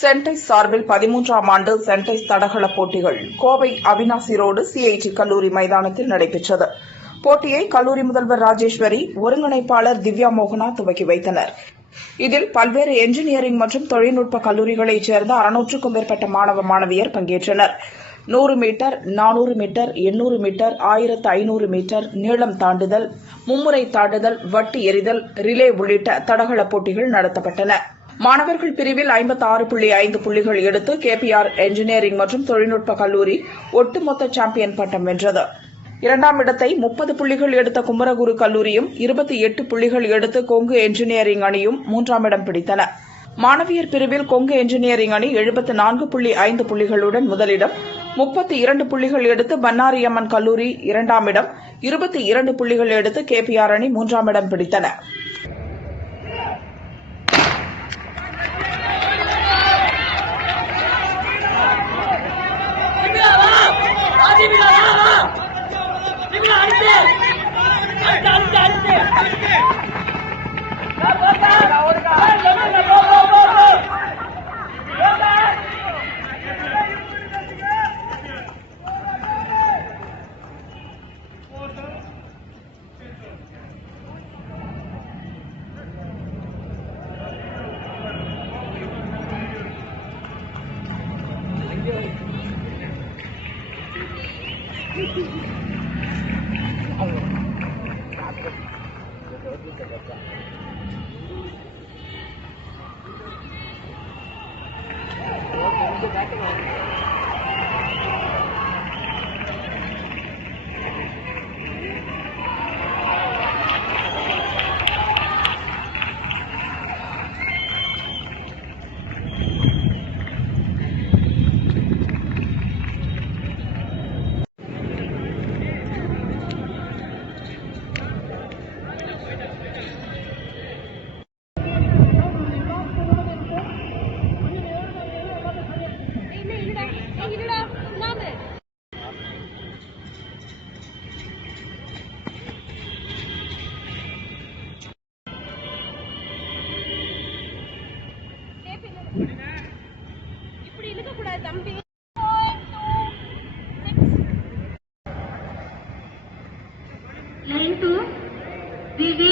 சென்டைஸ் சார்பில் 13ஆம் ஆண்டு சென்டைஸ் தடகள போட்டிகள் கோவை அவினாசி ரோடு சிஐடி கல்லூரி மைதானத்தில் நடைபெற்றது. போட்டியை கல்லூரி முதல்வர் ராஜேஸ்வரி, ஒருங்கிணைப்பாளர் திவ்யா மோகனா துவக்கி வைத்தனர். இதில் பல்வேறு என்ஜினியரிங் மற்றும் தொழில்நுட்ப கல்லூரிகளைச் சேர்ந்த 600க்கும் மேற்பட்ட மாணவ மாணவியர் பங்கேற்றனர். 100 மீட்டர், 400 மீட்டர், 800 மீட்டர், 1500 மீட்டர், நீளம் தாண்டுதல், மும்முறை தாண்டுதல், வட்டு எறிதல், ரிலே உள்ளிட்ட தடகள போட்டிகள் நடத்தப்பட்டன. மாணவர்கள் பிரிவில் 56.5 புள்ளிகள் எடுத்து கேபிஆர் என்ஜினியரிங் மற்றும் தொழில்நுட்ப கல்லூரி ஒட்டுமொத்த சாம்பியன் பட்டம் வென்றது. 2ஆம் இடத்தை 30 புள்ளிகள் எடுத்த குமரகுரு கல்லூரியும் 28 புள்ளிகள் எடுத்து கொங்கு என்ஜினியரிங் அணியும் 3ஆம் இடம் பிடித்தன. மாணவியர் பிரிவில் கொங்கு என்ஜினியரிங் அணி 74.5 புள்ளிகளுடன் முதலிடம், 32 புள்ளிகள் எடுத்து பன்னாரியம்மன் கல்லூரி 2ஆம் இடம், 22 புள்ளிகள் எடுத்து கேபிஆர் அணி 3ஆம் இடம் பிடித்தன. Line 2, Vivi.